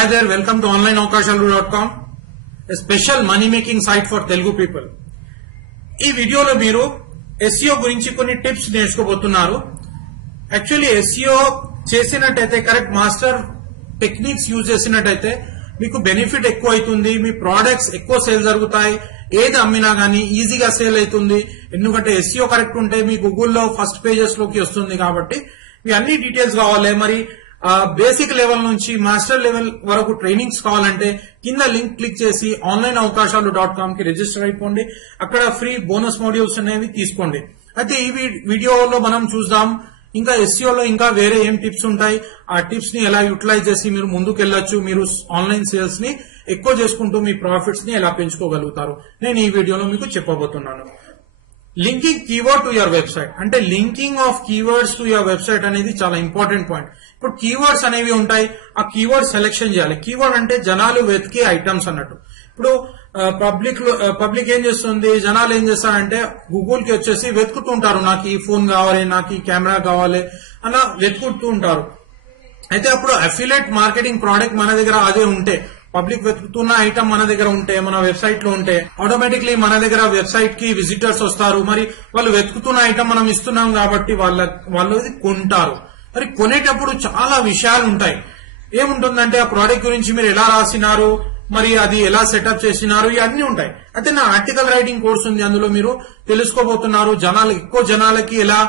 Hi there, welcome to onlineavakashalu.com, a special money making site for Telugu people. ఈ వీడియోలో మీరు SEO గురించి కొన్ని టిప్స్ నేర్చుకోబోతున్నారు. యాక్చువల్లీ SEO చేసినట్టయితే కరెక్ట్ మాస్టర్ టెక్నిక్స్ యూజ్ చేసినట్టయితే మీకు బెనిఫిట్ ఎక్కువ అవుతుంది, మీ ప్రొడక్ట్స్ ఎక్కువ సేల్ జరుగుతాయి, ఏది అమ్మినా గానీ ఈజీగా సేల్ అవుతుంది. ఎందుకంటే SEO కరెక్ట్ ఉంటే మీ గూగుల్లో ఫస్ట్ పేజెస్ లోకి వస్తుంది. కాబట్టి మీ అన్ని డీటెయిల్స్ కావాలి. మరి బేసిక్ లెవెల్ నుంచి మాస్టర్ లెవెల్ వరకు ట్రైనింగ్స్ కావాలంటే కింద లింక్ క్లిక్ చేసి onlineavakashalu.com కి రిజిస్టర్ అయిపోండి. అక్కడ ఫ్రీ బోనస్ మాడ్యూల్స్ అనేవి తీసుకోండి. అయితే ఈ వీడియోలో మనం చూద్దాం ఇంకా SEO లో ఇంకా వేరే ఏం టిప్స్ ఉంటాయి, ఆ టిప్స్ ని ఎలా యూటిలైజ్ చేసి మీరు ముందుకెళ్లొచ్చు, మీరు ఆన్లైన్ సేల్స్ ని ఎక్కువ చేసుకుంటూ మీ ప్రాఫిట్స్ ని ఎలా పెంచుకోగలుగుతారు, నేను ఈ వీడియోలో మీకు చెప్పబోతున్నాను. Linking keyword to your website అంటే linking of keywords to your website అనేది చాలా ఇంపార్టెంట్ పాయింట్. ఇప్పుడు కీవర్డ్స్ అనేవి ఉంటాయి, ఆ కీవర్డ్ సెలెక్షన్ చేయాలి. కీవర్డ్ అంటే జనాలు వెతికే ఐటమ్స్ అన్నట్టు. ఇప్పుడు పబ్లిక్ ఏం చేస్తుంది, జనాలు ఏం చేస్తారంటే గూగుల్ కి వచ్చేసి వెతుకుతుంటారు, నాకు ఈ ఫోన్ కావాలి, నాకు ఈ కెమెరా కావాలి అలా వెతుకుతూ ఉంటారు. అయితే అప్పుడు అఫిలియేట్ మార్కెటింగ్ ప్రోడక్ట్ మన దగ్గర అదే ఉంటే, పబ్లిక్ వెతుకుతున్న ఐటమ్ మన దగ్గర ఉంటే, మన వెబ్సైట్ లో ఉంటే ఆటోమేటిక్లీ మన దగ్గర వెబ్సైట్ కి విజిటర్స్ వస్తారు. మరి వాళ్ళు వెతుకుతున్న ఐటమ్ మనం ఇస్తున్నాం కాబట్టి వాళ్ళు కొంటారు. మరి కొనేటప్పుడు చాలా విషయాలు ఉంటాయి. ఏముంటుందంటే ఆ ప్రోడక్ట్ గురించి మీరు ఎలా రాసినారు, మరి అది ఎలా సెటప్ చేసినారు, ఇవన్నీ ఉంటాయి. అయితే నా ఆర్టికల్ రైటింగ్ కోర్స్ ఉంది, అందులో మీరు తెలుసుకోబోతున్నారు ఎక్కువ జనాలకి ఎలా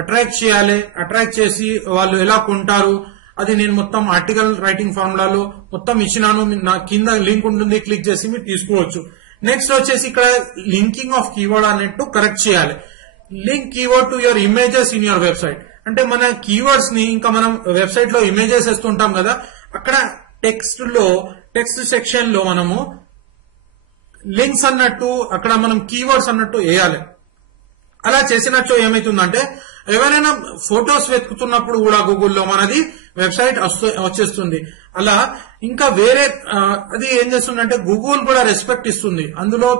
అట్రాక్ట్ చేయాలి, అట్రాక్ట్ చేసి వాళ్ళు ఎలా కొంటారు. అది నేను మొత్తం ఆర్టికల్ రైటింగ్ ఫార్ములాలో మొత్తం ఇచ్చినాను. నా కింద లింక్ ఉంటుంది, క్లిక్ చేసి మీరు తీసుకోవచ్చు. నెక్స్ట్ వచ్చేసి ఇక్కడ లింకింగ్ ఆఫ్ కీవర్డ్ అన్నట్టు కరెక్ట్ చేయాలి. Link keyword to your images in your website అంటే మన కీవర్డ్స్ ని ఇంకా మనం వెబ్సైట్ లో ఇమేజెస్ వేస్తుంటాం కదా, అక్కడ టెక్స్ట్ సెక్షన్ లో మనము లింక్స్ అన్నట్టు అక్కడ మనం కీవర్డ్స్ అన్నట్టు వేయాలి. అలా చేసినట్టు ఏమైతుందంటే ఎవరైనా ఫొటోస్ వెతుకుతున్నప్పుడు కూడా గూగుల్లో మనది వెబ్సైట్ వచ్చేస్తుంది. అలా ఇంకా వేరే అది ఏం చేస్తుందంటే గూగుల్ కూడా రెస్పెక్ట్ ఇస్తుంది, అందులో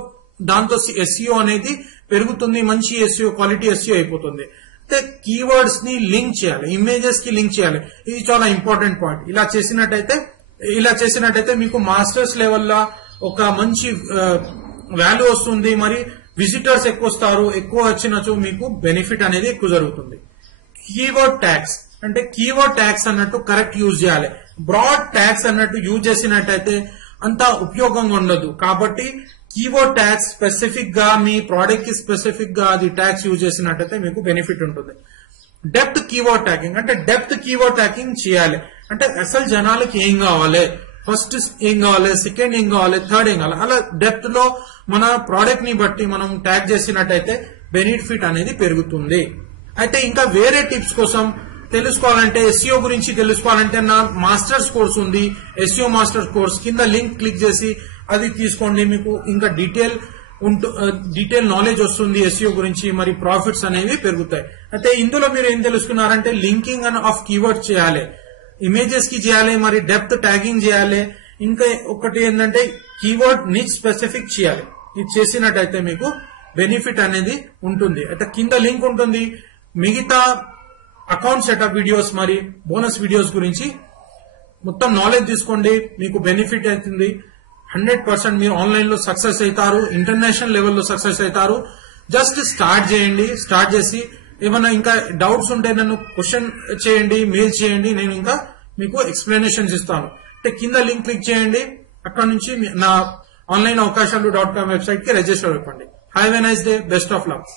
దాంతో SEO అనేది పెరుగుతుంది, మంచి SEO క్వాలిటీ SEO అయిపోతుంది. అయితే కీవర్డ్స్ ని లింక్ చేయాలి, ఇమేజెస్ కి లింక్ చేయాలి. ఇది చాలా ఇంపార్టెంట్ పాయింట్. ఇలా చేసినట్టయితే మీకు మాస్టర్స్ లెవెల్లో ఒక మంచి వాల్యూ వస్తుంది. మరి విజిటర్స్ ఎక్కువ వస్తారు, ఎక్కువ వచ్చినచో మీకు బెనిఫిట్ అనేది ఎక్కువ జరుగుతుంది. కీవర్డ్ ట్యాగ్స్ అంటే కీవర్డ్ ట్యాగ్స్ అన్నట్టు కరెక్ట్ యూజ్ చేయాలి. బ్రాడ్ ట్యాగ్స్ అన్నట్టు యూజ్ చేసినట్టయితే అంత ఉపయోగంగా ఉండదు. కాబట్టి కీవర్డ్ ట్యాగ్స్ స్పెసిఫిక్ గా మీ ప్రోడక్ట్ కి స్పెసిఫిక్ గా అది ట్యాగ్స్ యూజ్ చేసినట్టయితే మీకు బెనిఫిట్ ఉంటుంది. డెప్త్ కీవర్డ్ ట్యాగింగ్ అంటే డెప్త్ కీవర్డ్ ట్యాగింగ్ చేయాలి. అంటే అసలు జనాలకి ఏం కావాలి, ఫస్ట్ ఏం కావాలి, సెకండ్ ఏం కావాలి, థర్డ్ ఏం కావాలి, అలా డెప్త్ లో మన ప్రోడక్ట్ ని బట్టి మనం ట్యాగ్ చేసినట్టయితే బెనిఫిట్ అనేది పెరుగుతుంది. అయితే ఇంకా వేరే టిప్స్ కోసం తెలుసుకోవాలంటే SEO గురించి తెలుసుకోవాలంటే నా మాస్టర్స్ కోర్స్ ఉంది, SEO మాస్టర్స్ కోర్స్, కింద లింక్ క్లిక్ చేసి అది తీసుకోండి. మీకు ఇంకా డీటెయిల్ నాలెడ్జ్ వస్తుంది SEO గురించి, మరి ప్రాఫిట్స్ అనేవి పెరుగుతాయి. అయితే ఇందులో మీరు ఏం తెలుసుకున్నారంటే లింకింగ్ ఆఫ్ కీవర్డ్ చేయాలి, ఇమేజెస్ కి చేయాలి, మరి డెప్త్ ట్యాగింగ్ చేయాలి. ఇంకా ఒకటి ఏంటంటే కీవర్డ్ నిచ్ స్పెసిఫిక్ చేయాలి. ఇది చేసినట్టయితే మీకు బెనిఫిట్ అనేది ఉంటుంది. అయితే కింద లింక్ ఉంటుంది. మిగతా అకౌంట్ సెటప్ వీడియోస్ మరి బోనస్ వీడియోస్ గురించి మొత్తం నాలెడ్జ్ తీసుకోండి, మీకు బెనిఫిట్ అవుతుంది. 100% మీరు ఆన్లైన్ లో సక్సెస్ అవుతారు, ఇంటర్నేషనల్ లెవెల్లో సక్సెస్ అవుతారు. జస్ట్ స్టార్ట్ చేయండి. స్టార్ట్ చేసి ఏమైనా ఇంకా డౌట్స్ ఉంటే నన్ను క్వశ్చన్ చేయండి, మెయిల్ చేయండి, నేను ఇంకా మీకు ఎక్స్ప్లెనేషన్స్ ఇస్తాను. అంటే కింద లింక్ క్లిక్ చేయండి, అక్కడ నుంచి నా onlineavakashalu.com వెబ్సైట్ కి రిజిస్టర్ అయిపోండి. Have a nice day, best of luck.